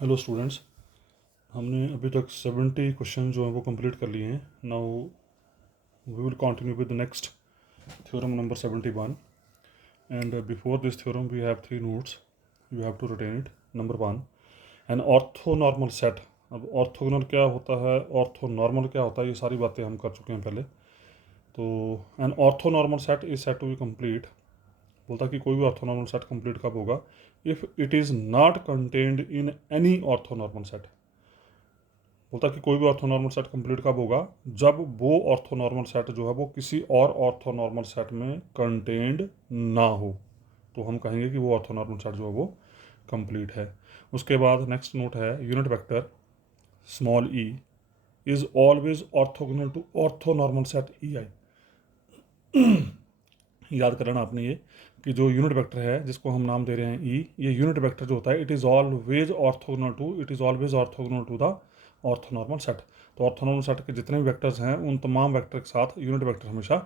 Hello students, हमने अभी तक 70 क्वेश्चन जो हैं वो कंप्लीट कर लिए हैं. Now we will continue with the next theorem number 71. And before this theorem we have 3 notes. You have to retain it. Number 1, an orthonormal set. अब ऑर्थोगोनल क्या होता है, ऑर्थोनॉर्मल क्या होता है, ये सारी बातें हम कर चुके हैं पहले. तो an orthonormal set is set to be complete. बोलता कि कोई भी ऑर्थोनॉर्मल सेट कंप्लीट कब होगा, if it is not contained in any orthonormal set. बोलता कि कोई भी ऑर्थोनॉर्मल सेट कंप्लीट कब होगा, जब वो ऑर्थोनॉर्मल सेट जो है वो किसी और ऑर्थोनॉर्मल सेट में कंटेन्ड ना हो, तो हम कहेंगे कि वो ऑर्थोनॉर्मल सेट जो है वो कंप्लीट है. उसके बाद नेक्स्ट नोट है, unit vector small e is always orthogonal to orthonormal set E i. याद कर लेना आपने ये कि जो यूनिट वेक्टर है जिसको हम नाम दे रहे हैं ई, ये यूनिट वेक्टर जो होता है it is always orthogonal to the orthonormal set. तो ऑर्थोनॉर्मल सेट के जितने भी वेक्टर्स हैं उन तमाम वेक्टर के साथ यूनिट वेक्टर हमेशा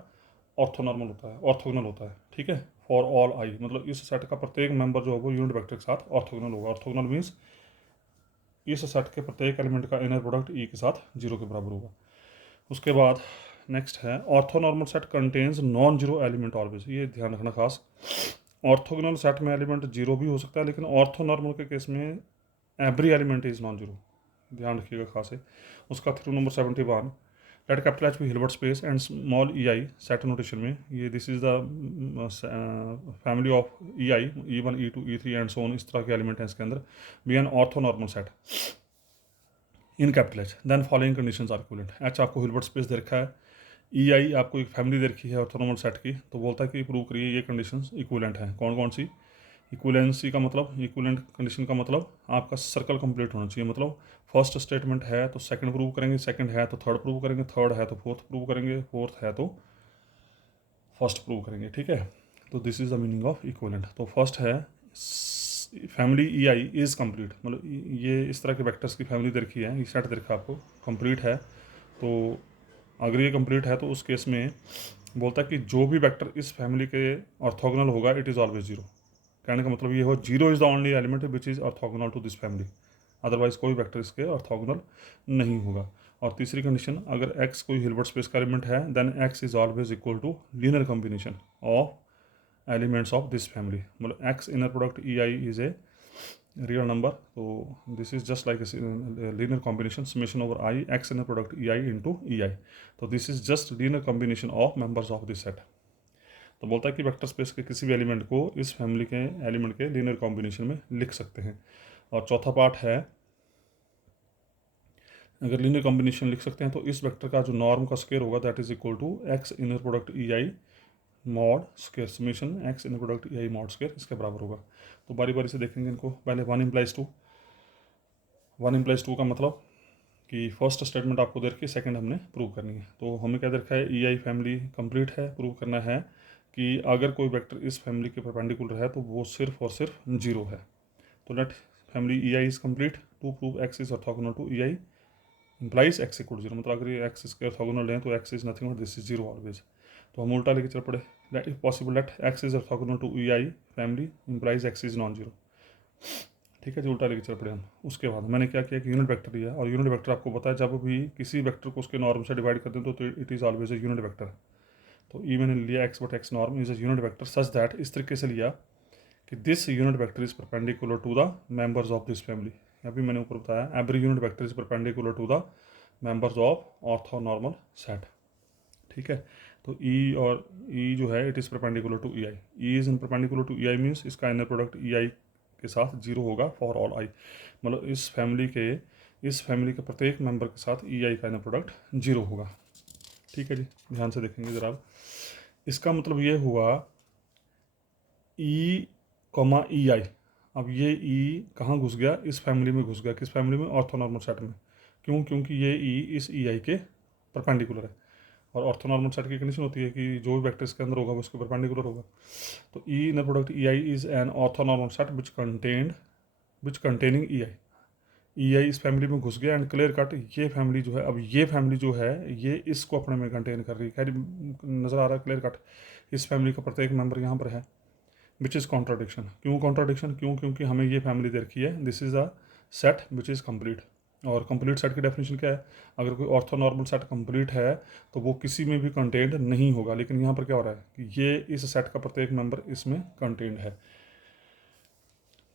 ऑर्थोनॉर्मल होता है, ऑर्थोगोनल होता है. ठीक है, फॉर ऑल आई, मतलब इस सेट का प्रत्येक मेंबर जो है वो यूनिट वेक्टर के साथ ऑर्थोगोनल होगा. ऑर्थोगोनल मीन्स इस सेट के प्रत्येक एलिमेंट का इनर प्रोडक्ट ई के साथ 0 के बराबर होगा. उसके बाद नेक्स्ट है, orthonormal set contains non zero element always. ये ध्यान रखना खास. ऑर्थोगोनल सेट में एलिमेंट जीरो भी हो सकता है, लेकिन ऑर्थोनॉर्मल के केस में every element is non zero. ध्यान रखिएगा खास है. उसका through number 71, let capital H be Hilbert space and small E I set notation में. ये this is the family of E I, E1 E2 E3 and so on, इस तरह के एलिमेंट हैं इसके अंदर. Be an orthonormal set in capital H, then following conditions are equivalent. H आपको Hilbert space दे रखा है, ई आई आपको एक फैमिली दे रखी है ऑर्थोनॉर्मल सेट की, तो बोलता है कि प्रूव करिए ये कंडीशंस इक्विवेलेंट हैं. कौन कौन सी? इक्विवेलेंसी का मतलब, इक्विवेलेंट कंडीशन का मतलब आपका सर्कल कंप्लीट होना चाहिए. मतलब फर्स्ट स्टेटमेंट है तो सेकंड प्रूव करेंगे, सेकंड है तो थर्ड प्रूव करेंगे, थर्ड है तो फोर्थ प्रूव करेंगे, फोर्थ है तो फर्स्ट प्रूव करेंगे. ठीक है, तो this is the meaning of equivalent. तो फर्स्ट है family E I is complete, मतलब ये इस तरह के वेक्टर्स की फैमिली दे रखी है, ये सेट दे रखा है आपको, कंप्लीट है. तो अगर ये कंप्लीट है तो उस केस में बोलता है कि जो भी वेक्टर इस फैमिली के ऑर्थोगोनल होगा इट इज़ ऑलवेज जीरो. कहने का मतलब ये हो, zero is the only element which is orthogonal to this family, otherwise कोई वेक्टर इसके ऑर्थोगोनल नहीं होगा. और तीसरी कंडीशन, अगर एक्स कोई हिल्बर्ट स्पेस का एलिमेंट है then x is always equal to linear combination of elements of this family. मतलब x inner product E I is a real number, तो this is just like linear combination summation over i x inner product E I into ई आई. तो this is just linear combination of members of this set. तो बोलता है कि vector space के किसी भी element को इस फैमिली के एलिमेंट के लीनियर कॉम्बिनेशन में लिख सकते हैं. और चौथा पार्ट है, अगर लीनियर कॉम्बिनेशन लिख सकते हैं तो इस वेक्टर का जो नॉर्म का स्केयर होगा that is equal to X inner product E I mod square summation x inner product E I mod square, इसके बराबर होगा. तो बारी बारी से देखेंगे इनको. पहले 1 इम्प्लाइज टू का मतलब कि फर्स्ट स्टेटमेंट आपको दे रखी है, सेकंड हमने प्रूव करनी है. तो हमें क्या दे रखा है, ई आई फैमिली कंप्लीट है, प्रूव करना है कि अगर कोई वेक्टर इस फैमिली के परपेंडिकुलर है तो वो सिर्फ और सिर्फ जीरो है. तो let family E I is complete to prove X is orthogonal to E I implies X equal zero. मतलब अगर ये एक्स इसके ऑर्थोगोनल है तो X is nothing but this is zero always. तो हम उल्टा लेके चल पड़े, let if possible let X is orthogonal to E I family implies X is non zero. ठीक है जी, उल्टा लेके चल पड़े हम. उसके बाद मैंने क्या किया कि यूनिट वेक्टर लिया, और यूनिट वेक्टर आपको पता है जब भी किसी वेक्टर को उसके नॉर्म से डिवाइड कर दें तो it is always a unit vector. तो ई मैंने लिया X but x norm is a unit vector such that, इस तरीके से लिया कि this unit vector is perpendicular to the members of this family. अभी मैंने ऊपर बताया every unit vector is perpendicular to the members of orthonormal set. ठीक है, तो ई और ई जो है it is perpendicular to E I. E is in perpendicular to E I means इसका इनर प्रोडक्ट ई आई के साथ zero होगा फॉर ऑल आई. मतलब इस फैमिली के प्रत्येक मेंबर के साथ ई आई का इनर प्रोडक्ट जीरो होगा. ठीक है जी, ध्यान से देखेंगे ज़रा आप. इसका मतलब ये हुआ ई कॉमा ई आई. अब ये ई कहाँ घुस गया, इस फैमिली में घुस गया. किस फैमिली में? ऑर्थोनॉर्मल सेट में. क्यों? क्योंकि ये ई इस ई आई के परपेंडिकुलर है. और ऑर्थोनॉर्मल सेट की कंडीशन होती है कि जो भी वेक्टर इसके अंदर होगा वो उसके परपेंडिकुलर होगा. तो e inner product E I is an orthonormal set which containing e I. E i इस फैमिली में घुस गया एंड क्लियर कट ये फैमिली जो है, अब ये फैमिली जो है ये इसको अपने में कंटेन कर रही है. नज़र आ रहा है क्लियर कट, इस फैमिली का प्रत्येक मेंबर यहाँ पर है, विच इज़ कॉन्ट्राडिक्शन. क्यों कॉन्ट्राडिक्शन? क्यों? क्योंकि हमें ये फैमिली दे रखी है, this is the set which is complete. और कंप्लीट सेट की डेफिनेशन क्या है? अगर कोई ऑर्थोनॉर्मल सेट कंप्लीट है तो वो किसी में भी कंटेंड नहीं होगा, लेकिन यहाँ पर क्या हो रहा है कि ये इस सेट का प्रत्येक मेंबर इसमें कंटेंड है।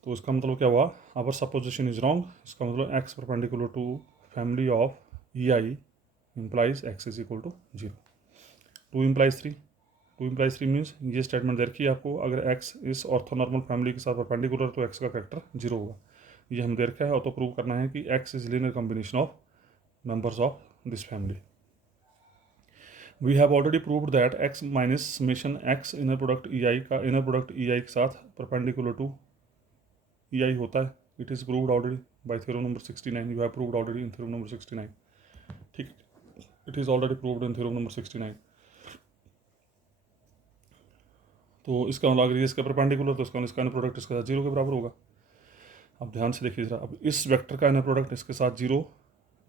तो इसका मतलब क्या हुआ? Our supposition is wrong. इसका मतलब X perpendicular to family of E I implies X is equal to 0। 2 implies 3, 2 implies 3 means ये स्टेटमेंट दे रखी है आपको, अगर एक्स इस ऑर्थोनॉर्मल फैमिली के साथ परपेंडिकुलर तो एक्स का फैक्टर 0 होगा। ये हम दे रखा है, और तो प्रूव करना है कि x is linear combination of members of this family. We have already proved that x minus summation x inner product E i का इनर प्रोडक्ट ई आई के साथ परपेंडिकुलर टू ई आई होता है। It is proved already bye theorem number 69। You have proved already in theorem number 69। ठीक, it is already proved in theorem number 69। तो इसका मतलब अगर ये इसका परपेंडिकुलर तो इसका इनर प्रोडक्ट इसके साथ 0 के बराबर होगा। अब ध्यान से देखिए जरा, अब इस वेक्टर का इनर प्रोडक्ट इसके साथ 0,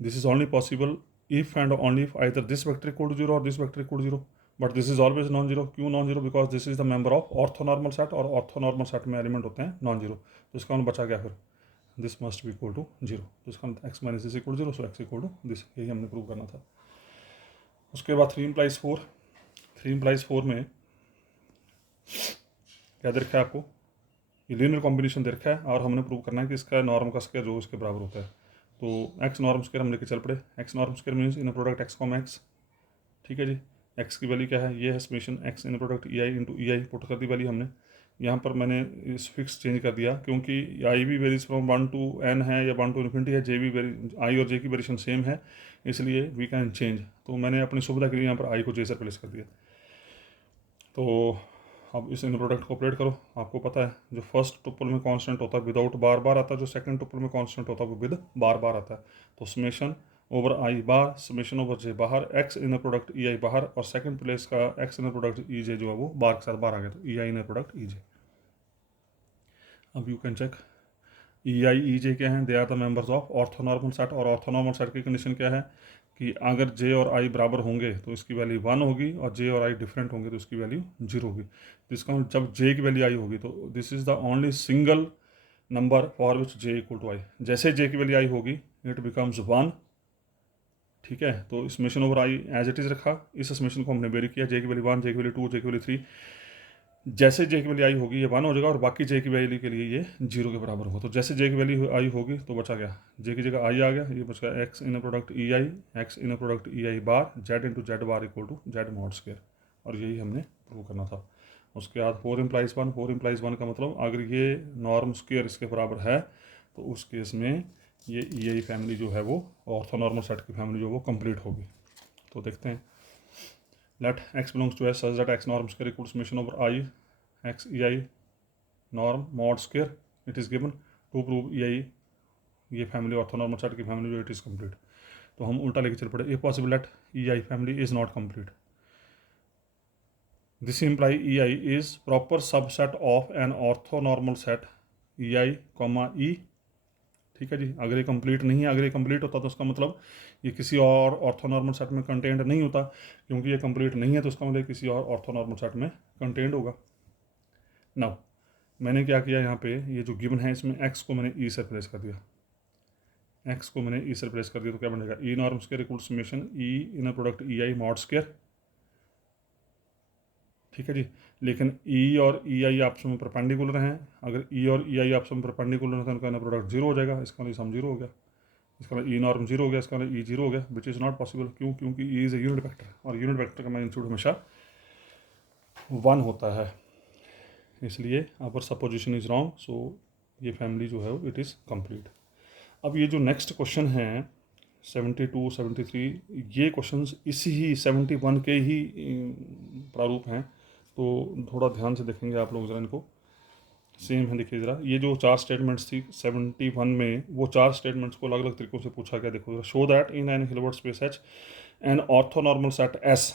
this is only possible if and only if either this vector equal to 0 और this vector equal to 0, but this is always non zero. क्यों non zero? Because this is the member of orthonormal set, और orthonormal set में element होते हैं non zero. तो इसका मतलब बचा गया फिर this must be equal to 0। तो इसका X minus this equal to 0, so X equal to this, यही हमने प्रूव करना था। उसके बाद 3 इम्प्लाइज 4, 3 इम्प्लाइज 4 में क्या दे रखा है आपको? ये लीनियर कॉम्बिनेशन दे रखा है, और हमने प्रूव करना है कि इसका नॉर्म का स्क्वायर जो इसके बराबर होता है। तो एक्स नॉर्म स्क्वायर हम लेके चल पड़े। X norm square means in product x com x. ठीक है जी, एक्स की वैल्यू क्या है? ये है summation x in product E I into E I, put कर दी वैल्यू हमने। यहाँ पर मैंने इस फिक्स चेंज कर दिया, क्योंकि आई भी वेरीज फ्रॉम 1 टू n है या 1 टू इन्फिनिटी है, जे भी वेरी आई और जे की वेरिएशन सेम है, इसलिए वी कैन चेंज। तो मैंने अपनी सुविधा के लिए यहाँ पर आई को जे से रिप्लेस कर दिया। तो अब इस इन प्रोडक्ट को ऑपरेट करो। आपको पता है जो फर्स्ट टुपल में कांस्टेंट होता है विदाउट बार बार आता है, जो सेकंड टुपल में कांस्टेंट होता है वो विद बार बार आता है। तो समेशन ओवर आई बार, समेशन ओवर जे बाहर, x inner product E i बाहर, और सेकंड प्लेस का एक्स इनर प्रोडक्ट ई जे जो है वो बार के साथ बाहर आ गया, तो ई आई इनर प्रोडक्ट ई जे। अब you can check E I E J क्या हैं? They are the members of orthonormal set, और ऑर्थोनॉर्मल सेट की कंडीशन क्या है कि अगर जे और आई बराबर होंगे तो इसकी वैल्यू 1 होगी, और जे और आई डिफरेंट होंगे तो इसकी वैल्यू 0 होगी। तो इसका जब जे की वैल्यू आई होगी तो this is the only single number for which j equal to i. जैसे जे की वैल्यू आई होगी इट बिकम्स 1। ठीक है, तो summation over I as it is रखा, इस समेशन को हमने वेरी किया, जे की वैल्यू 1, जे की वैल्यू 2, जे की वैल्यू 3। जैसे जे की वैल्यू आई होगी ये 1 हो जाएगा, और बाकी जे की वैल्यू के लिए ये 0 के बराबर होगा। तो जैसे जे की वैल्यू आई होगी तो बचा गया, जे की जगह आई आ गया, ये बच गया X in product E I, X in product E I bar, Z into Z bar equal to Z mod square, और यही हमने प्रूव करना था। उसके बाद 4 इम्प्लाइज 1, 4 इम्प्लाइज 1 का मतलब अगर ये नॉर्म स्क्वायर इसके बराबर है तो उस केस में ये ई आई फैमिली जो है वो ऑर्थोनॉर्मल सेट की फैमिली जो वो कंप्लीट होगी। तो देखते हैं, let x belongs to S such that x norm square equal summation over i x e I norm mod square it is given to prove e i ये family orthonormal set की family जो it is complete. तो हम उल्टा लेके चल पड़े, a possible that e I family is not complete. This imply E I is proper subset of an orthonormal set E i comma ई। ठीक है जी, अगर ये कंप्लीट नहीं है, अगर ये कंप्लीट होता तो उसका मतलब ये किसी और ऑर्थोनॉर्मल सेट में कंटेंट नहीं होता, क्योंकि ये कंप्लीट नहीं है तो उसका मतलब किसी और ऑर्थोनॉर्मल सेट में कंटेंट होगा। नाउ मैंने क्या किया यहाँ पे, ये जो गिवन है इसमें एक्स को मैंने ई से रिप्लेस कर दिया, एक्स को मैंने ई से रिप्लेस कर दिया, तो क्या बनेगा? ई norm square equal summation E inner product E I mod square. ठीक है जी, लेकिन ई और ई आई आपस में परपेंडिकुलर हैं, अगर ई और ई आई आपस में परपेंडिकुलर है तो उनका इनर प्रोडक्ट 0 हो जाएगा, इसका मतलब सम 0 हो गया, इसका मतलब ई नॉर्म 0 हो गया, इसका मतलब ई 0 हो गया, विच इज़ नॉट पॉसिबल। क्यों? क्योंकि E is a unit vector, और यूनिट वेक्टर का मैग्नीट्यूड हमेशा 1 होता है, इसलिए अवर सपोजिशन इज रॉन्ग। सो ये फैमिली जो है इट इज़ कंप्लीट। अब ये जो नेक्स्ट क्वेश्चन है 72, 73, ये क्वेश्चंस इसी ही 71 के ही प्रारूप हैं, तो थोड़ा ध्यान से देखेंगे आप लोग ज़रा इनको। सेम है, देखिए ज़रा, ये जो 4 स्टेटमेंट्स थी 71 में, वो 4 स्टेटमेंट्स को अलग अलग तरीक़ों से पूछा गया। देखो ज़रा, show that in an Hilbert space H an orthonormal set S.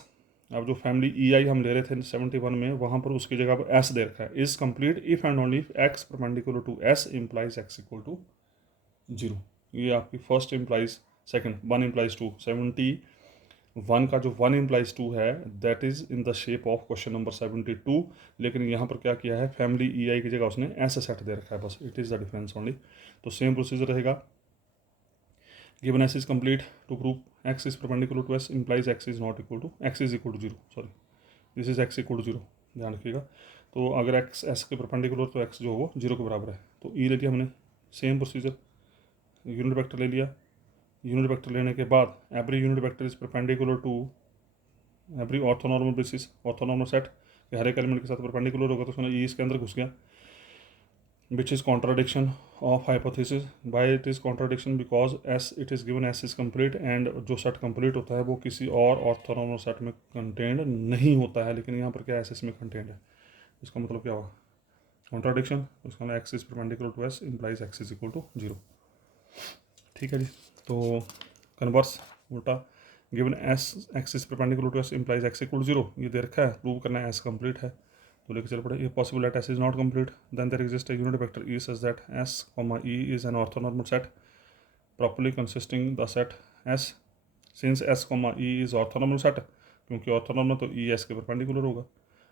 अब जो फैमिली ई आई हम ले रहे थे 71 में, वहाँ पर उसकी जगह पर एस दे रखा है, is complete if and only if X perpendicular to S implies X equal to 0। ये आपकी first implies second, 1 implies 2, one का जो वन इम्प्लाइज टू है that is in the shape of question number 72, लेकिन यहाँ पर क्या किया है, फैमिली ई आई की जगह उसने ऐसा सेट दे रखा है बस, it is the difference only. तो सेम प्रोसीजर रहेगा, given s is complete to prove x is perpendicular to s implies x is not equal to x is equal to 0, sorry this is x equal to 0, ध्यान रखिएगा। तो अगर x s के perpendicular तो x जो है वो 0 के बराबर है। तो e ले लिया हमने, सेम प्रोसीजर, यूनिट वेक्टर ले लिया, यूनिट वेक्टर लेने के बाद every unit vector is perpendicular to every orthonormal basis, orthonormal set के हर एक एलिमेंट के साथ परपेंडिकुलर होगा, तो उसमें e इसके अंदर घुस गया, which is contradiction of hypothesis. Why it is contradiction? Because s it is given s is complete and जो सेट कंप्लीट होता है वो किसी और ऑर्थोनॉर्मल सेट में कंटेंड नहीं होता है, लेकिन यहाँ पर क्या एस इसमें कंटेंड है। इसका मतलब क्या हुआ, कॉन्ट्राडिक्शन। उसका मतलब X is perpendicular to S implies X is equal to 0। ठीक है जी। तो कन्वर्स उल्टा, given S X is perpendicular to S implies X equal to 0, ये दे रखा है, प्रूव करना है एस कंप्लीट है, तो लेके चल पड़े। ये possible that S is not complete, then there exist a unit vector E such that S comma E is an orthonormal set properly consisting the set S, since S comma E is orthonormal set, क्योंकि orthonormal तो E S के perpendicular होगा।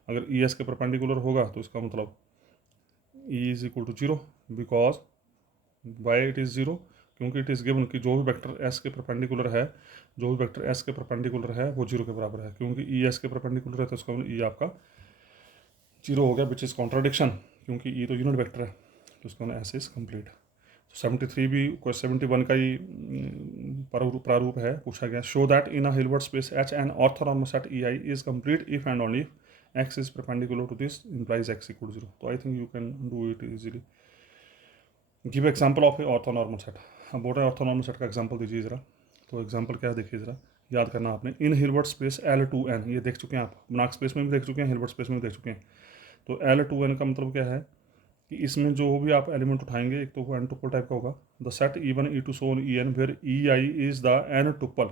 अगर E S के perpendicular होगा तो इसका मतलब E is equal to 0, because why it is 0, क्योंकि इट इज़ गिवन कि जो भी वेक्टर एस के परपेंडिकुलर है, जो भी वेक्टर एस के परपेंडिकुलर है वो 0 के बराबर है, क्योंकि ई एस के परपेंडिकुलर है तो उसका ई आपका 0 हो गया, विच इज़ कॉन्ट्राडिक्शन, क्योंकि ई तो यूनिट वेक्टर है, तो उसका एस इज कंप्लीट। तो 73 भी 71 का ही प्रारूप है, पूछा गया, show that in a Hilbert space H an orthonormal set E I is complete if and only X is perpendicular to this implies X equal to 0। तो I think you can do it easily. Give example of a orthonormal set. अब बोल रहे हैं orthonormal set का example दीजिए ज़रा। तो example क्या है देखिए ज़रा, याद करना आपने, इन हिल्बर्ट स्पेस L2n, ये देख चुके हैं आप, बनाक स्पेस में भी देख चुके हैं, हिल्बर्ट स्पेस में भी देख चुके हैं। तो L2n का मतलब क्या है कि इसमें जो भी आप एलिमेंट उठाएंगे, एक तो वो एन टुपल टाइप का होगा, the set E1 E2 so on En where EI is the N tuple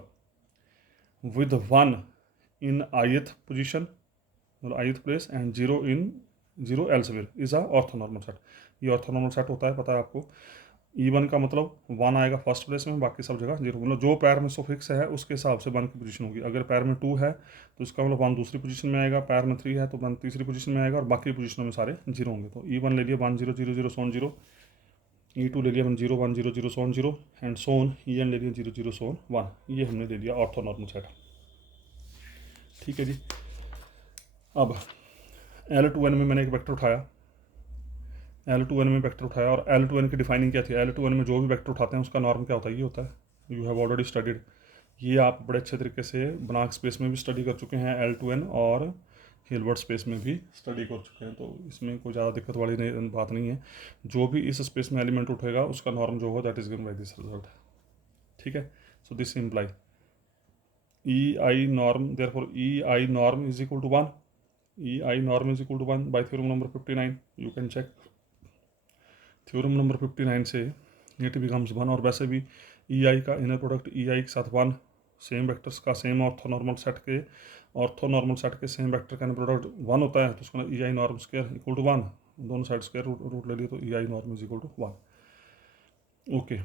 with 1 in ith position, मतलब ith place, and 0 in 0 elsewhere is a orthonormal set. ये ऑर्थोनॉर्मल सेट होता है, पता है आपको। E1 का मतलब 1 आएगा फर्स्ट प्लेस में, बाकी सब जगह 0, मतलब जो पैर में सुफिक्स है उसके हिसाब से 1 की पोजीशन होगी। अगर पैर में 2 है तो इसका मतलब 1 दूसरी पोजीशन में आएगा, पैर में 3 है तो 1 तीसरी पोजीशन में आएगा, और बाकी पोजीशनों में सारे 0 होंगे। तो E1 ले लिया 1 0 0 0 सोन 0, E2 ले लिया 1 0 1 0 0 सोन 0, एंड सोन En ले लिया 0 0 सोन 1। ये हमने ले लिया ऑर्थोनॉर्मल सेट। ठीक है जी। अब L2n में मैंने एक वेक्टर उठाया, L2n में वेक्टर उठाया, और L2n की डिफाइनिंग क्या थी, L2n में जो भी वेक्टर उठाते हैं उसका नॉर्म क्या होता है, ये होता है, यू हैव ऑलरेडी स्टडीड। ये आप बड़े अच्छे तरीके से बनाक स्पेस में भी स्टडी कर चुके हैं, L2n, और हिल्बर्ट स्पेस में भी स्टडी कर चुके हैं, तो इसमें कोई ज़्यादा दिक्कत वाली बात नहीं है। जो भी इस स्पेस में एलिमेंट उठेगा उसका नॉर्म जो होगा that is given by this result. ठीक है, so this imply E I norm, therefore E I norm is equal to 1, E I norm is equal to 1 by theorem number 59, you can check theorem number 59 से it becomes 1। और वैसे भी ई i का inner product E I के साथ 1, same vectors का same orthonormal set के same vector का इनर प्रोडक्ट 1 होता है, तो उसका e I norm square equal to 1, दोनों साइड स्क्वायर रूट ले लिए, तो e I norm is equal to 1। Okay,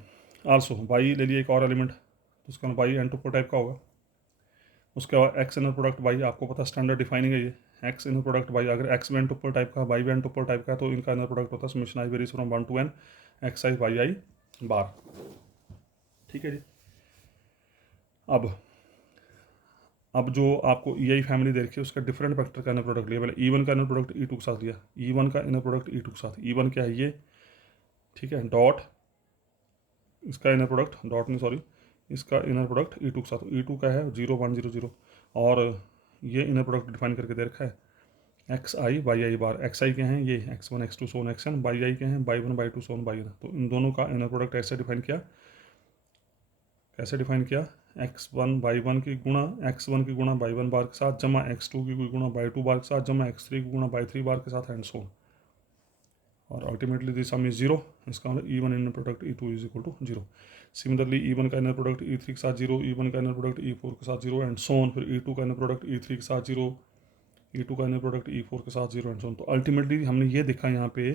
also y ले लिए एक और एलिमेंट, तो उसका वाई एन टुपल टाइप का होगा। उसके बाद एक्स इनर प्रोडक्ट वाई, आपको पता स्टैंडर्ड डिफाइनिंग है ये, एक्स इनर प्रोडक्ट वाई, अगर एक्स वेन टुपल टाइप का, वाई वेन टुपल टाइप का है, तो इनका इनर प्रोडक्ट होता है summation i varies from 1 to n x i y i बार। ठीक है जी। अब जो आपको ई आई फैमिली दे रखी है उसका डिफरेंट वेक्टर का इनर प्रोडक्ट लिया, पहले E1 का इनर प्रोडक्ट E2 के साथ लिया, E1 का इनर प्रोडक्ट E2 के साथ, E1 क्या है ये, ठीक है, डॉट, इसका इनर प्रोडक्ट डॉट नहीं सॉरी, इसका इनर प्रोडक्ट E2 के साथ, E2 का है 0 1 0 0, और ये इनर प्रोडक्ट डिफाइन करके दे रखा है x i y i bar. X आई के हैं ये x1 x2 सोन xn, वाई आई के हैं y1 y2 सोन yn। तो इन दोनों का इनर प्रोडक्ट ऐसे डिफाइन किया, कैसे डिफाइन किया, x1 y1 की गुणा x1 की गुणा y1 बार के साथ, जमा x2 की गुणा y2 बार के साथ, जमा x3 की गुणा y3 बार के साथ, एंड सो, और अल्टीमेटली दिस सम इज 0, इसका मतलब E1 inner product E2 is equal to 0। Similarly E1 का इनर प्रोडक्ट E3 के साथ 0, E1 का इनर प्रोडक्ट E4 के साथ 0, एंड सोन, फिर E2 का इनर प्रोडक्ट E3 के साथ 0, E2 का इनर प्रोडक्ट E4 के साथ 0, एंड सो। तो अल्टीमेटली हमने ये देखा यहाँ पे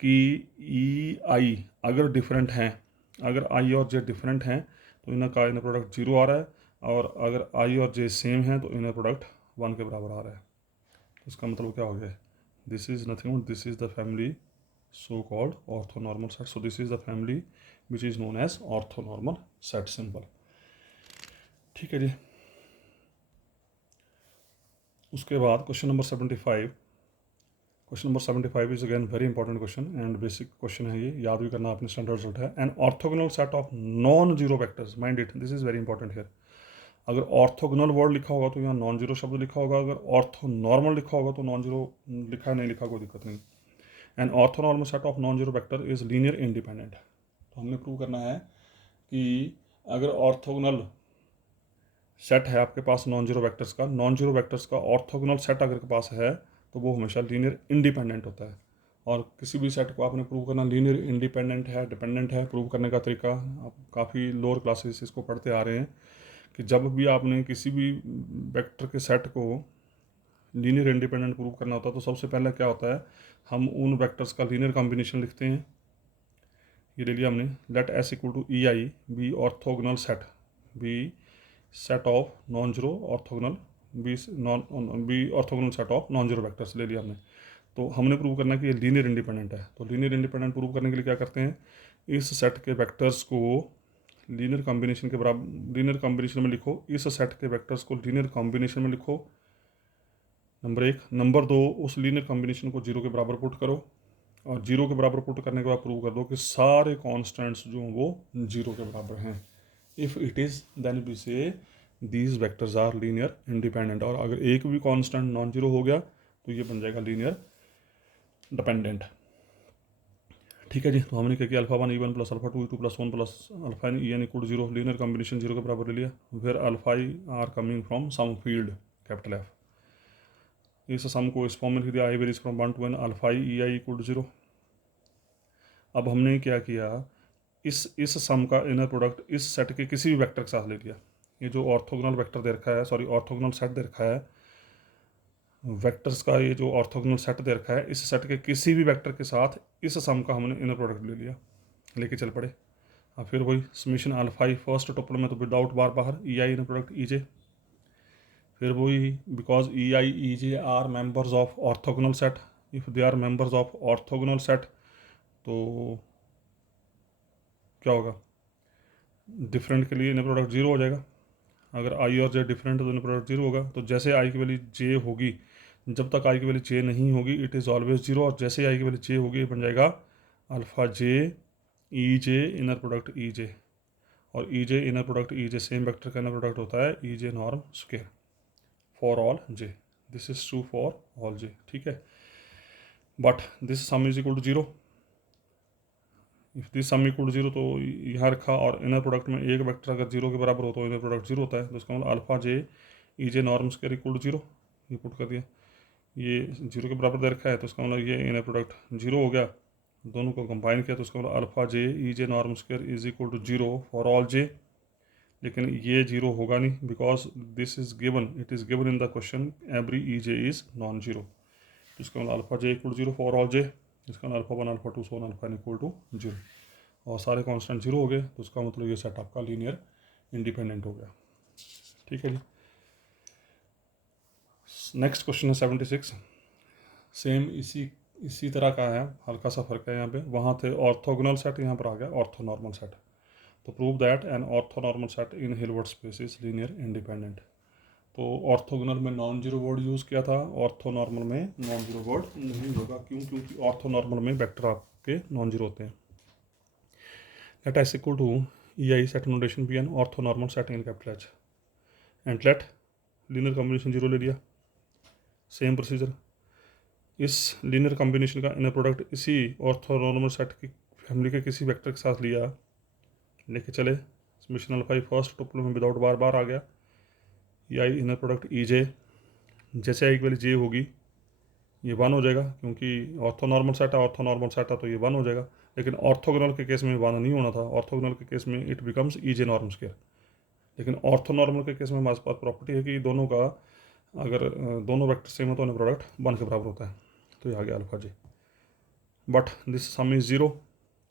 कि ई आई अगर डिफरेंट हैं, अगर आई और जेड डिफरेंट हैं, तो इनका इनर प्रोडक्ट 0 आ रहा है, और अगर आई और जे सेम है तो इनर प्रोडक्ट 1 के बराबर आ रहा है। तो इसका मतलब क्या हो गया, this is nothing but this is the family so called orthonormal set. So this is the family which is known as orthonormal set, simple. ठीक है जी। उसके बाद question number 75। Question number 75 is again very important question and basic question है, ये याद भी करना अपने स्टैंडर्ड रिजल्ट है। An orthogonal set of non zero vectors, mind it, this is very important here. अगर ऑर्थोगोनल वर्ड लिखा होगा तो यहाँ नॉन जीरो शब्द लिखा होगा, अगर ऑर्थो नॉर्मल लिखा होगा तो नॉन जीरो लिखा नहीं लिखा कोई दिक्कत नहीं। N orthonormal set of non zero vector is linear independent. तो हमने प्रूव करना है कि अगर ऑर्थोगोनल सेट है आपके पास नॉन जीरो वेक्टर्स का, नॉन जीरो वेक्टर्स का ऑर्थोगोनल सेट अगर के पास है तो वो हमेशा लीनियर इंडिपेंडेंट होता है। और किसी भी सेट को आपने प्रूव करना लीनियर इंडिपेंडेंट है, डिपेंडेंट है, प्रूव करने का तरीका आप काफ़ी लोअर क्लासेस इसको पढ़ते आ रहे हैं कि जब भी आपने किसी भी वेक्टर के सेट को लीनियर इंडिपेंडेंट प्रूव करना होता है तो सबसे पहले क्या होता है, हम उन वेक्टर्स का लीनियर कॉम्बिनेशन लिखते हैं। ये ले लिया हमने, let S equal to E I be orthogonal set, be set of non zero orthogonal, be orthogonal set of non zero vectors ले लिया हमने। तो हमने प्रूव करना है कि ये लीनियर इंडिपेंडेंट है। तो लीनियर इंडिपेंडेंट प्रूव करने के लिए क्या करते हैं, इस सेट के वेक्टर्स को लीनियर कॉम्बिनेशन के बराबर, लीनियर कॉम्बिनेशन में लिखो, इस सेट के वेक्टर्स को लीनियर कॉम्बिनेशन में लिखो, नंबर 1। नंबर 2, उस लीनियर कॉम्बिनेशन को जीरो के बराबर पुट करो, और जीरो के बराबर पुट करने के बाद प्रूव कर दो कि सारे कॉन्स्टेंट्स जो हैं वो जीरो के बराबर हैं। If it is then we say these vectors are linear independent. और अगर एक भी कांस्टेंट नॉन जीरो हो गया तो ये बन जाएगा लीनियर डिपेंडेंट। ठीक है जी। तो हमने क्या किया, alpha 1 E1 plus alpha 2 E2 plus 1 plus alpha n e n equal zero, linear combination zero के बराबर ले लिया। Where alpha e are coming from some field capital F. इस सम को इस फॉर्म में लिख दिया, i varies from 1 to n alpha e i equal zero. अब हमने क्या किया, इस सम का इनर प्रोडक्ट इस सेट के किसी भी वेक्टर के साथ ले लिया। ये जो ऑर्थोगोनल वेक्टर दे रखा है, सॉरी ऑर्थोगोनल सेट दे रखा है, वेक्टर्स का ये जो ऑर्थोगोनल सेट दे रखा है, इस सेट के किसी भी वेक्टर के साथ इस सम का हमने इनर प्रोडक्ट ले लिया, लेके चल पड़े। अब फिर वही summation alpha E first tuple में तो विदाउट बार बाहर ई आई इनर प्रोडक्ट ई जे, फिर वही because E I E J are members of orthogonal set, if they are members of orthogonal set तो क्या होगा, डिफरेंट के लिए इनर प्रोडक्ट जीरो हो जाएगा। अगर आई और जे डिफरेंट है तो इनर प्रोडक्ट जीरो होगा। तो जैसे आई की वैल्यू जे होगी, जब तक आई की वैल्यू जे नहीं होगी इट इज़ ऑलवेज जीरो, और जैसे आई की वैल्यू जे होगी बन जाएगा अल्फा जे ई जे इनर प्रोडक्ट ई जे, और ई जे इनर प्रोडक्ट ई जे सेम वेक्टर का इनर प्रोडक्ट होता है e J norm square for all j. This is true for all j. ठीक है, but this sum is equal to zero. If this sum equal to zero तो यहाँ रखा, और inner product में एक वेक्टर अगर जीरो के बराबर हो तो इनर प्रोडक्ट जीरो होता है। तो इसका मतलब alpha J E J norm square equal to zero, ये पुट कर दिया। ये जीरो के बराबर दे रखा है तो इसका मतलब ये इनर प्रोडक्ट जीरो हो गया। दोनों को कंबाइन किया तो इसका मतलब alpha J E J norm square is equal to zero for all j. लेकिन ये जीरो होगा नहीं because this is given, it is given in the question every e j is non zero. तो इसका मतलब alpha j equal to zero for all j, इसका मतलब alpha 1 alpha 2 so on alpha equal to zero, और सारे constant zero हो गए। तो इसका मतलब ये सेट आपका लीनियर इंडिपेंडेंट हो गया। ठीक है जी। नेक्स्ट क्वेश्चन है 76। सेम इसी तरह का है, हल्का सा फर्क है यहाँ पे। वहाँ थे ऑर्थोगोनल सेट, यहाँ पर आ गया ऑर्थोनॉर्मल सेट। तो prove that N orthonormal set in Hilbert space is linear independent. तो ऑर्थोगोनल में नॉन जीरो वर्ड यूज़ किया था, ऑर्थोनॉर्मल में नॉन जीरो वर्ड नहीं होगा। क्यों? क्योंकि ऑर्थोनॉर्मल में वेक्टर आपके नॉन जीरो होते हैं। Let S equal to E I set notation be an orthonormal set in capital H, and let linear combination zero ले लिया। सेम प्रोसीजर, इस लीनियर कॉम्बिनेशन का इनर प्रोडक्ट इसी ऑर्थोनॉर्मल सेट की family के किसी वेक्टर के साथ लिया, लेके चले। Summation alpha E first tuple में विदाउट बार बार आ गया, ई आई इनर प्रोडक्ट ई जे, जैसे आई की वैल्यू जे होगी ये वन हो जाएगा, क्योंकि ऑर्थोनॉर्मल सेट है, ऑर्थोनॉर्मल सेट है तो ये वन हो जाएगा। लेकिन ऑर्थोगोनल के केस में वन नहीं होना था, ऑर्थोगोनल के केस में it becomes E J norm square. लेकिन ऑर्थोनॉर्मल के केस में हमारे पास प्रॉपर्टी है कि दोनों का अगर दोनों वेक्टर सेम हो तो उन्हें प्रोडक्ट वन के बराबर होता है। तो ये आ गया alpha j, but this sum is zero.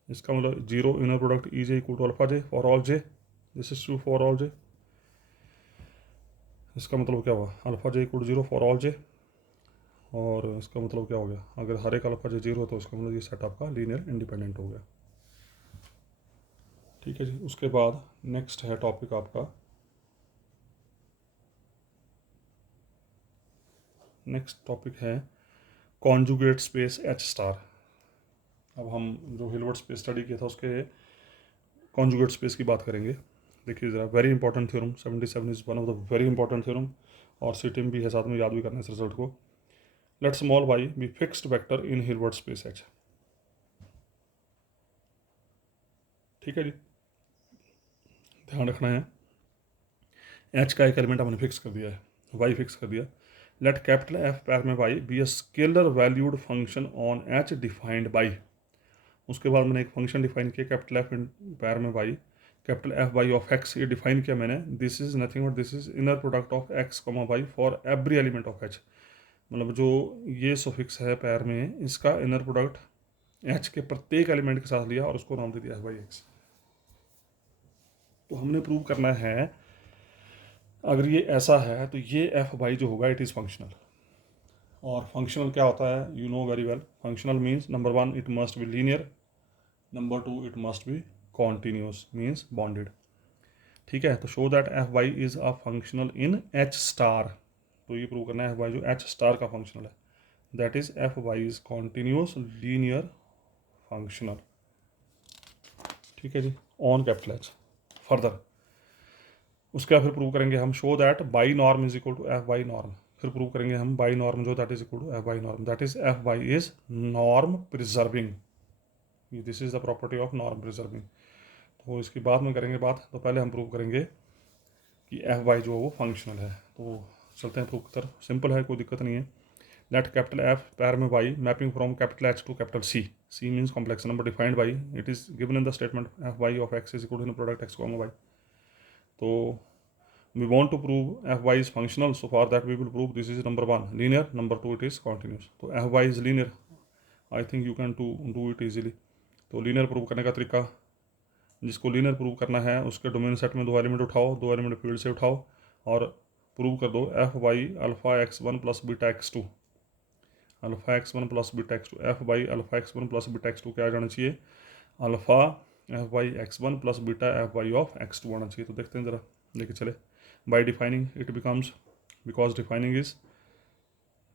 इसका मतलब zero inner product E j equal to alpha j for all j, this is true for all j. इसका मतलब क्या हुआ, alpha j equal 0 for all j, और इसका मतलब क्या हो गया, अगर हर एक अल्फा जे 0 तो इसका मतलब ये सेट आपका लीनियर इंडिपेंडेंट हो गया। ठीक है जी। उसके बाद नेक्स्ट है टॉपिक आपका, नेक्स्ट टॉपिक है कॉन्जुगेट स्पेस एच स्टार। अब हम जो हिलबर्ट स्पेस स्टडी किया था उसके कॉन्जुगेट स्पेस की बात करेंगे। देखिए ज़रा, very important theorem, 77 is one of the very important theorem, और सिटिंग भी है साथ में, याद भी करना है इस रिजल्ट को। Let small Y be fixed vector in Hilbert space H. ठीक है जी, ध्यान रखना है, एच का एक एलिमेंट हमने फिक्स कर दिया है, वाई फिक्स कर दिया। लेट कैपिटल एफ पैर में Y be a scalar valued function on H defined by. उसके बाद मैंने एक फंक्शन डिफाइन किया कैपिटल एफ पैर में Y, capital F Y of X, ये डिफाइन किया मैंने। This is nothing but this is inner product of X comma Y for every element of H. मतलब जो ये सुफिक्स है पैर में, इसका इनर प्रोडक्ट एच के प्रत्येक एलिमेंट के साथ लिया और उसको नाम दे दिया एफ वाई एक्स। तो हमने प्रूव करना है, अगर ये ऐसा है तो ये एफ वाई जो होगा इट इज़ फंक्शनल। और फंक्शनल क्या होता है, you know very well. Functional means number one it must be linear, number two it must be continuous means bounded. ठीक है, तो show that F Y is a functional in H star. तो ये prove करना है F Y जो H star का functional है, that is F Y is continuous linear functional. ठीक है जी, ऑन कैपिटल एच। फर्दर उसका फिर प्रूव करेंगे हम, show that Y norm is equal to F Y norm. फिर प्रूव करेंगे हम बाई नॉर्म जो that is equal to F Y norm, that is F Y is norm preserving. This is the property of norm preserving. तो इसकी बाद में करेंगे बात, तो पहले हम प्रूव करेंगे कि एफ वाई जो है वो फंक्शनल है। तो चलते हैं प्रूव की तरफ, सिंपल है, कोई दिक्कत नहीं है। लेट कैपिटल एफ पैर में Y mapping from capital H to capital C, C means complex number defined by, it is given in the statement F Y of X is equal to product X comma Y. तो we want to prove fy is functional, so for that we will prove this is number one linear, number two it is continuous. तो fy is linear, I think you can do it easily। तो linear prove करने का तरीका, जिसको linear prove करना है उसके domain set में दो एलिमेंट उठाओ, दो एलिमेंट फील्ड से उठाओ और प्रूव कर दो F Y alpha X one plus beta X two, alpha X one plus beta X two, F Y alpha X one plus beta X two क्या आ जाना चाहिए, alpha F Y X one plus beta F Y of X two आना चाहिए। तो देखते हैं ज़रा, लेके चले। by defining it becomes, because defining is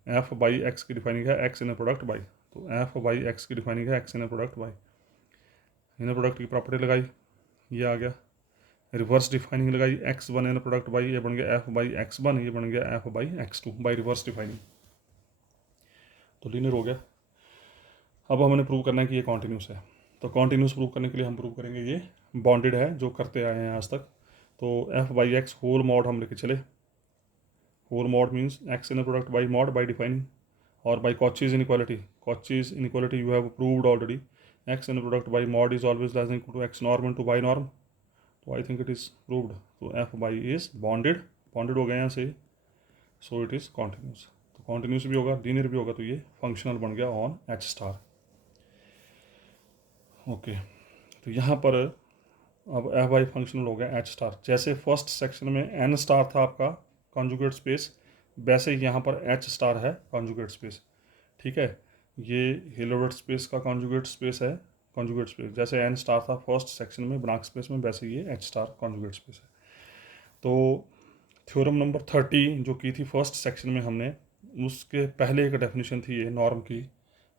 f by x की डिफाइनिंग है x इन प्रोडक्ट by, तो f by x की डिफाइनिंग है x in product by, in product की प्रॉपर्टी लगाई, ये आ गया। रिवर्स डिफाइनिंग लगाई, x one in product by, ये बन गया f by x वन, ये बन गया f by x two by reverse defining. तो लीनियर हो गया। अब हमने प्रूव करना है कि ये कॉन्टिन्यूस है। तो कॉन्टिन्यूस प्रूव करने के लिए हम प्रूव करेंगे ये बॉन्डेड है, जो करते आए हैं आज तक। तो F by x whole mod हम लेके चले, whole mod means x in product y mod by defining, और by Cauchy's inequality, Cauchy's inequality you have proved already, x in product y mod is always less than equal to x norm into y norm. तो I think it is proved. तो F y is bounded, bounded हो गया यहाँ से, so it is continuous. तो continuous भी होगा, linear भी होगा, तो ये फंक्शनल बन गया ऑन एच स्टार। ओके, तो यहाँ पर अब एफ वाई फंक्शनल हो गया एच स्टार। जैसे फर्स्ट सेक्शन में एन स्टार था आपका कॉन्जुगेट स्पेस, वैसे ही यहाँ पर एच स्टार है कॉन्जुगेट स्पेस। ठीक है, ये हिलोबर्ट स्पेस का कॉन्जुगेट स्पेस है, कॉन्जुगेट स्पेस जैसे एन स्टार था फर्स्ट सेक्शन में बनाक स्पेस में, वैसे ये एच स्टार कॉन्जुगेट स्पेस है। तो थ्योरम नंबर 30 जो की थी फर्स्ट सेक्शन में हमने, उसके पहले एक डेफिनेशन थी ये नॉर्म की।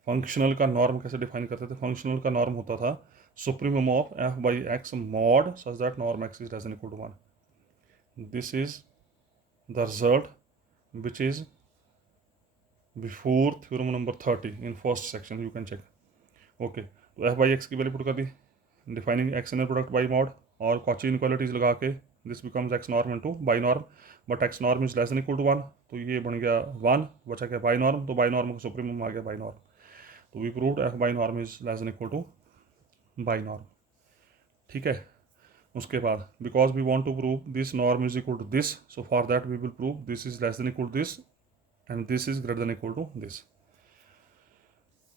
फंक्शनल का नॉर्म कैसे डिफाइन करते थे, फंक्शनल का नॉर्म होता था supremum of F by x mod such that norm x is less than equal to 1। This is the result which is before theorem number 30 in first section, you can check. Okay, तो F by x की value put कर दी, defining x inner product y mod, और Cauchy inequalities लगा के this becomes x norm into y norm, but x norm is less than equal to 1, तो ये बन गया 1, बचा क्या बाई नॉर्म, तो बाई नॉर्म का सुप्रीमम आ गया बाई नॉर्म। तो we proved F by norm is less than equal to by norm. ठीक है, उसके बाद because we want to prove this norm is equal to this, so for that we will prove this is less than equal to this and this is greater than equal to this.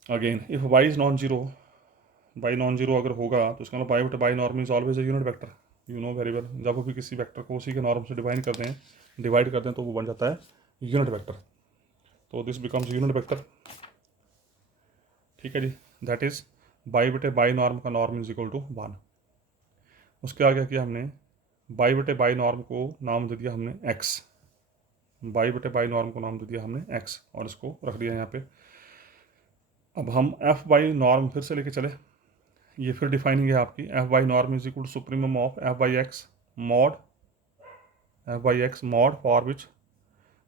Again if y is non zero, by non zero अगर होगा तो इसका मतलब by बटा by norm is always a unit vector. You know very well, जब भी किसी vector को उसी के नॉर्म से डिवाइड करते हैं तो वो बन जाता है यूनिट वेक्टर। तो दिस बिकम्स यूनिट वेक्टर। ठीक है जी, दैट इज बाई बटे बाई नॉर्म का नॉर्म इज इक्वल टू 1। उसके आगे किया हमने, बाई बटे बाई नॉर्म को नाम दे दिया हमने एक्स, बाई बटे बाई नॉर्म को नाम दे दिया हमने एक्स, और इसको रख दिया यहाँ पे। अब हम एफ बाई नॉर्म फिर से लेके चले, ये फिर डिफाइनिंग है आपकी, F by norm is equal to supremum of F by x mod, F by x mod for which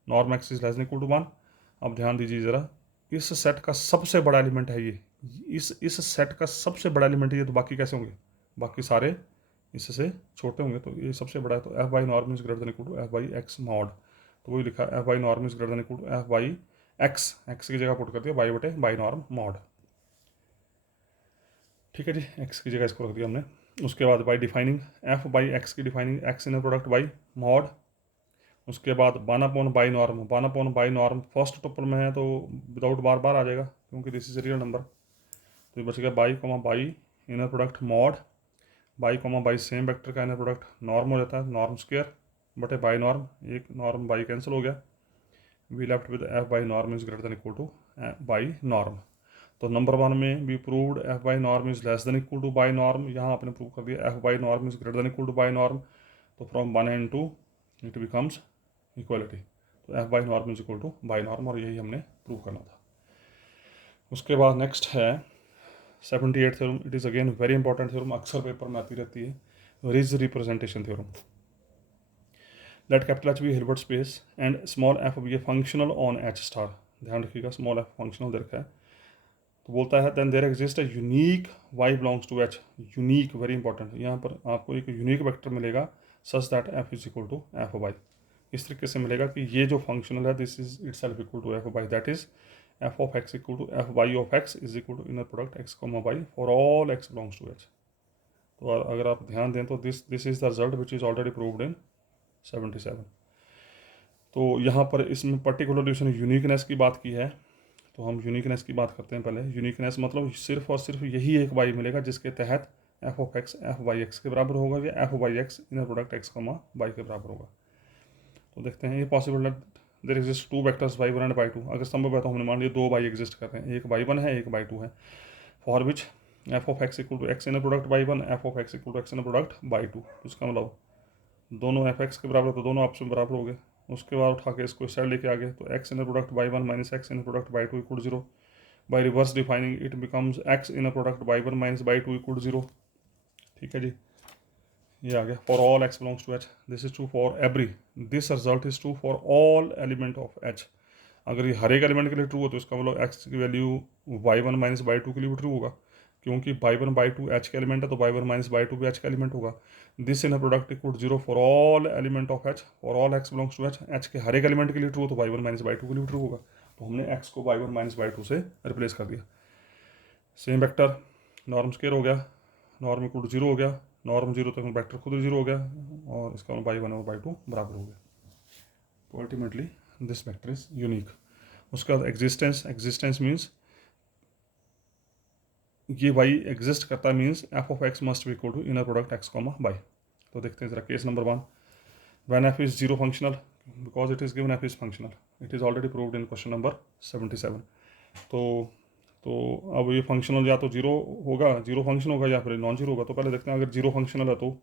norm x is less than equal to 1। अब ध्यान दीजिए ज़रा, इस सेट का सबसे बड़ा एलिमेंट है ये, इस सेट का सबसे बड़ा एलिमेंट है ये, तो बाकी कैसे होंगे, बाकी सारे इससे छोटे होंगे, तो ये सबसे बड़ा है। तो F by norm is greater than equal to F by x mod, तो वही लिखा F by norm is greater than equal to F by X, X की जगह पुट कर दिया बाई बटे बाई नॉर्म मॉड। ठीक है जी, एक्स की जगह इसको रख दिया हमने। उसके बाद by defining f by x की defining x in product y mod. उसके बाद one upon y norm, one upon y norm first tuple में है तो विदाउट बार बार आ जाएगा क्योंकि दिस इज रियल नंबर, तो ये बच गया Y comma Y inner product mod, Y comma Y same vector का इनर प्रोडक्ट नॉर्म हो जाता है, नॉर्म स्क्वायर बटे बाई नॉर्म, एक नॉर्म बाई कैंसिल हो गया, we left with F by norm is greater than equal to by norm. तो number 1 में we proved F by norm is less than equal to by norm, यहाँ आपने prove कर दिया F by norm is greater than equal to by norm, तो from 1 and 2 it becomes equality, तो F by norm is equal to by norm, और यही हमने prove करना था। उसके बाद नेक्स्ट है 78 theorem, it is again very important theorem, अक्सर पेपर में आती रहती है, Riesz representation theorem. Let capital H be Hilbert space and small F be a functional on H star, ध्यान रखिएगा स्मॉल एफ फंक्शनल दे रखा है, तो बोलता है then there exist a unique Y belongs to H, unique very important, यहाँ पर आपको एक यूनिक वेक्टर मिलेगा such that F is equal to F Y, इस तरीके से मिलेगा कि ये जो फंक्शनल है this is itself equal to F Y, that is F of X equal to F Y of X is equal to inner product X comma Y for all X belongs to H. तो अगर आप ध्यान दें तो this is the result which is already proved in 77। तो यहाँ पर इसमें पर्टिकुलरली उसने यूनिकनेस की बात की है, तो हम यूनिकनेस की बात करते हैं पहले। यूनिकनेस मतलब सिर्फ और सिर्फ यही एक वाई मिलेगा जिसके तहत F of X F Y X के बराबर होगा या F Y X inner product X comma Y के बराबर होगा। तो देखते हैं ये पॉसिबल है, there exist two vectors Y one and Y two, अगर संभव है तो हमने मान लिया दो वाई एग्जिस्ट कर रहे हैं, एक वाई वन है एक वाई टू है, for which F of X equal to X inner product Y one, F of X equal to X inner product Y two, उसका मतलब दोनों एफ एक्स के बराबर तो दोनों आपस में बराबर हो गए। उसके बाद उठा के इसको साइड लेके आगे, तो X inner product Y one minus X inner product Y two equal to zero, by reverse defining it becomes X inner product Y one minus Y two equal to zero. ठीक है जी, ये आ गया for all X belongs to H, this is true for every, this result is true for all element of H. अगर ये हर एक element के लिए ट्रू हो तो इसका मतलब एक्स की value Y one minus Y two के लिए भी ट्रू होगा, क्योंकि Y one Y two H का एलिमेंट है तो Y one minus Y two भी एच का एलिमेंट होगा। This in product equal zero for all element of H, for all X belongs to H, H के हर एक एलिमेंट के लिए ट्रू हो तो Y one minus Y two के लिए ट्रू होगा, तो हमने एक्स को Y one minus Y two से रिप्लेस कर दिया। सेम वेक्टर नॉर्म स्केयर हो गया, नॉर्म इक्वल टू जीरो हो गया, नॉर्म जीरो तक वेक्टर खुद जीरो हो गया, और इसका बाई वन और बाई टू बराबर हो गया, तो ultimately this vector is unique. उसके बाद एग्जिस्टेंस, एग्जिस्टेंस मीन्स ये वाई एग्जिस्ट करता है, means F of X must be equal to inner product X comma Y. तो देखते हैं जरा case number 1, when F is zero functional because it is given F is functional, it is already proved in question number 77। तो अब ये functional या तो zero होगा, जीरो फंक्शन होगा या फिर नॉन जीरो होगा, तो पहले देखते हैं अगर जीरो फंक्शनल है तो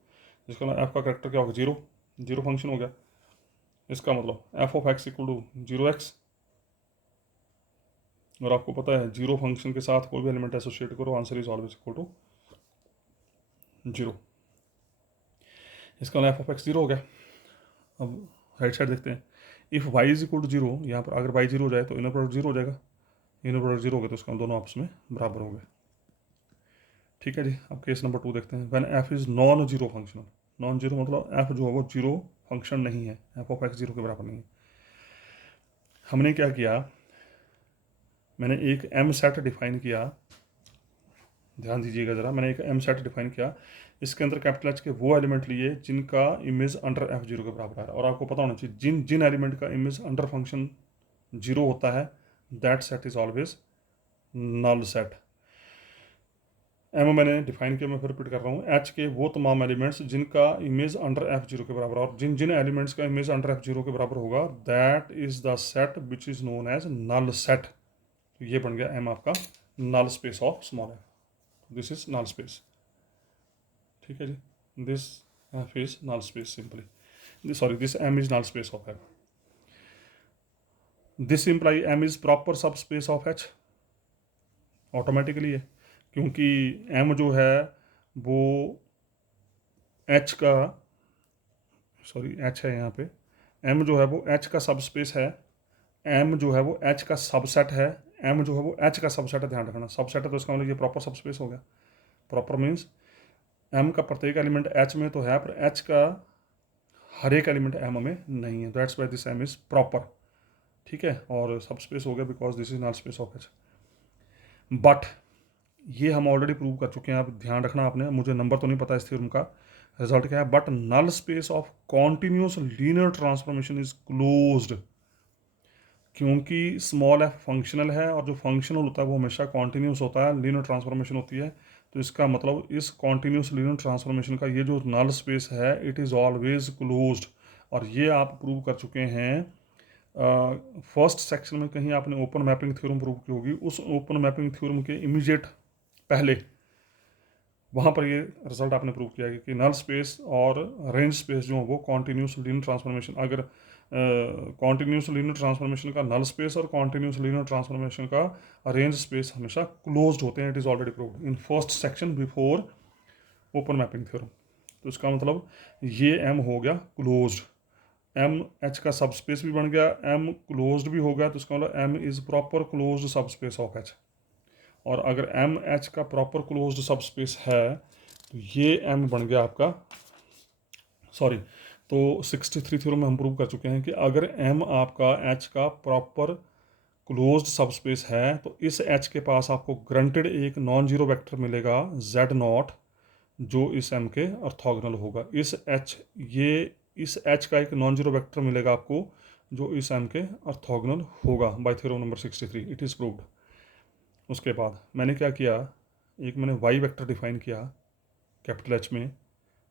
इसका मतलब एफ का करेक्टर क्या होगा, जीरो, जीरो फंक्शन हो गया, इसका मतलब F of X equal to zero X, और आपको पता है जीरो फंक्शन के साथ कोई भी एलिमेंट एसोसिएट करो answer is always equal to zero, इसका एफ ऑफ एक्स जीरो हो गया। अब राइट साइड देखते हैं, if Y is equal to zero, यहाँ पर अगर वाई जीरो हो जाए तो इनर प्रोडक्ट जीरो हो जाएगा, इनर प्रोडक्ट जीरो हो गया तो इसका दोनों आपस में बराबर हो गए। ठीक है जी, अब केस नंबर 2 देखते हैं, when F is non zero functional, non zero मतलब एफ जो है वो जीरो फंक्शन नहीं है, एफ ऑफ एक्स जीरो के बराबर नहीं है। हमने क्या किया, मैंने एक एम सेट डिफाइन किया, ध्यान दीजिएगा ज़रा, मैंने एक एम सेट डिफाइन किया, इसके अंदर कैपिटल एच के वो एलिमेंट लिए जिनका इमेज अंडर एफ जीरो के बराबर है, और आपको पता होना चाहिए जिन जिन एलिमेंट का इमेज अंडर फंक्शन जीरो होता है that set is always null set. M मैंने डिफाइन किया, मैं फिर रिपीट कर रहा हूँ, एच के वो तमाम एलिमेंट्स जिनका इमेज अंडर एफ जीरो के बराबर, और जिन जिन एलिमेंट्स का इमेज अंडर एफ जीरो के बराबर होगा that is the set which is known as null set. तो ये बन गया एम आपका null space of small f, this is null space. ठीक है जी, this f is null space simply, sorry this M is null space of f. This imply M is proper subspace of H, automatically है, क्योंकि M जो है वो H का, sorry H है यहाँ पे, एम जो है वो एच का सब स्पेस है, एम जो है वो एच का सबसेट है, एम जो है वो एच का सबसेट है, ध्यान रखना सबसेट है तो इसका मतलब ये प्रॉपर सब स्पेस हो गया। प्रॉपर मीन्स एम का प्रत्येक एलिमेंट एच में तो है, पर एच का हर एक एलिमेंट एम में नहीं है, that's why this M is proper. ठीक है, और सब स्पेस हो गया because this is not space of H. But ये हम ऑलरेडी प्रूव कर चुके हैं, आप ध्यान रखना आपने, मुझे नंबर तो नहीं पता इस थ्योरम का, रिजल्ट क्या है, but null space of continuous linear transformation is closed, क्योंकि स्मॉल एफ फंक्शनल है और जो फंक्शनल होता है वो हमेशा कॉन्टिन्यूस होता है, लीनियर ट्रांसफॉर्मेशन होती है, तो इसका मतलब इस कॉन्टिन्यूस लीनियर ट्रांसफॉर्मेशन का ये जो नल स्पेस है इट इज़ ऑलवेज क्लोज्ड। और ये आप प्रूव कर चुके हैं फर्स्ट सेक्शन में, कहीं आपने ओपन मैपिंग थ्योरम प्रूव की होगी, उस ओपन मैपिंग थ्योरम के इमीडिएट पहले वहाँ पर ये रिजल्ट आपने प्रूव किया कि नल स्पेस और रेंज स्पेस जो है वो कॉन्टिन्यूस लीनियर ट्रांसफॉर्मेशन, अगर कॉन्टिन्यूस लीनियर ट्रांसफॉर्मेशन का नल स्पेस और कॉन्टिन्यूस लीनियर ट्रांसफॉर्मेशन का रेंज स्पेस हमेशा क्लोज्ड होते हैं, it is already proved in first section before open mapping theorem. तो इसका मतलब ये एम हो गया क्लोज्ड, एम एच का सब स्पेस भी बन गया, एम क्लोज्ड भी हो गया, तो इसका मतलब एम इज़ प्रॉपर क्लोज्ड सब स्पेस ऑफ एच। और अगर एम एच का प्रॉपर क्लोज्ड सब स्पेस है तो ये एम बन गया आपका, सॉरी, तो 63 थ्योरम में हम प्रूव कर चुके हैं कि अगर एम आपका एच का प्रॉपर क्लोज्ड सब स्पेस है तो इस एच के पास आपको ग्रंटेड एक नॉन जीरो वेक्टर मिलेगा जेड नॉट, जो इस एम के ऑर्थोगोनल होगा। इस एच का एक नॉन जीरो वेक्टर मिलेगा आपको जो इस एम के ऑर्थोगोनल होगा by theorem number 63, it is proved. उसके बाद मैंने क्या किया, एक मैंने वाई वेक्टर डिफाइन किया कैपिटल एच में,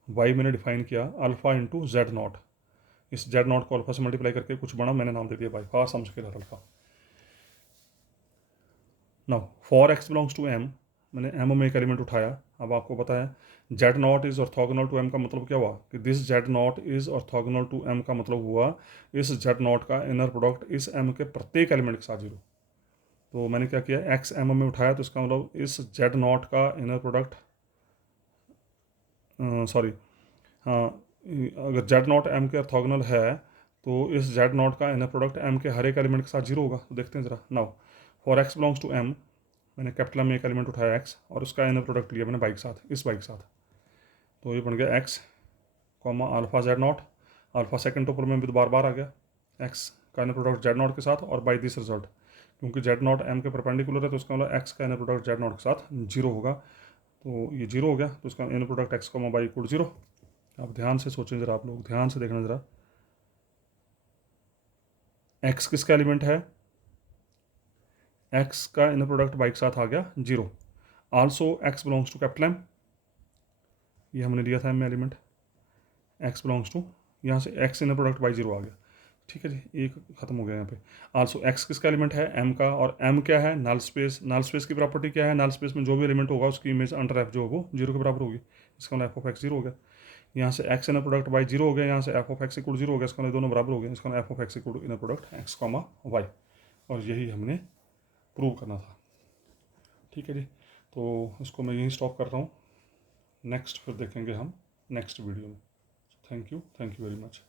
वाई मैंने डिफाइन किया अल्फा इंटू जेड नॉट, इस जेड नॉट को अल्फा से मल्टीप्लाई करके कुछ बना, मैंने नाम दे दिया Y, for some scalar alpha. Now for X belongs to M, मैंने एम में एक एलिमेंट उठाया, अब आपको पता है Z nought is orthogonal to M का मतलब क्या हुआ कि this Z nought is orthogonal to M का मतलब हुआ इस जेड नॉट का इनर प्रोडक्ट इस एम के प्रत्येक एलिमेंट के साथ जीरो। तो मैंने क्या किया, एक्स एम में उठाया, तो इसका मतलब इस जेड नॉट का इनर प्रोडक्ट, सॉरी हाँ, अगर जेड नॉट एम के ऑर्थोगोनल है तो इस जेड नॉट का इनर प्रोडक्ट एम के हर एक एलिमेंट के साथ जीरो होगा। तो देखते हैं ज़रा, now for X belongs to M, मैंने कैपिटल एम में एक एलिमेंट उठाया एक्स और उसका इनर प्रोडक्ट लिया मैंने बाई के साथ, इस बाई के साथ, तो ये बन गया x comma alpha Z not, alpha second topper में भी बार बार आ गया, एक्स का इनर प्रोडक्ट जेड नॉट के साथ और बाई दिस रिजल्ट, क्योंकि जेड नॉट एम के परपेंडिकुलर है तो उसका मतलब एक्स का इनर प्रोडक्ट जेड नॉट के साथ जीरो होगा, तो ये जीरो हो गया, तो उसका inner product X comma by equal zero. अब ध्यान से सोचें ज़रा, आप लोग ध्यान से देखना ज़रा, एक्स किसका एलिमेंट है, एक्स का इनर प्रोडक्ट बाई के साथ आ गया zero, also X belongs to capital M, ये हमने लिया था एम में एलिमेंट, एक्स बिलोंग्स टू, यहाँ से x inner product y zero आ गया, ठीक है जी, एक खत्म हो गया यहाँ पे। आल्सो एक्स किसका एलिमेंट है, एम का, और एम क्या है, नल स्पेस, नल स्पेस की प्रॉपर्टी क्या है, नल स्पेस में जो भी एलिमेंट होगा उसकी इमेज अंडर एफ जो है वो जीरो के बराबर होगी, इसका मतलब एफ ऑफ एक्स जीरो हो गया, यहाँ से x inner product y zero हो गया, यहाँ से F of X equal zero हो गया, इसका मतलब दोनों बराबर हो गए, इसका मतलब F of X equal inner product X comma Y, और यही हमने प्रूव करना था। ठीक है जी, तो इसको मैं यहीं स्टॉप कर रहा हूँ, नेक्स्ट फिर देखेंगे हम नेक्स्ट वीडियो में। Thank you very much.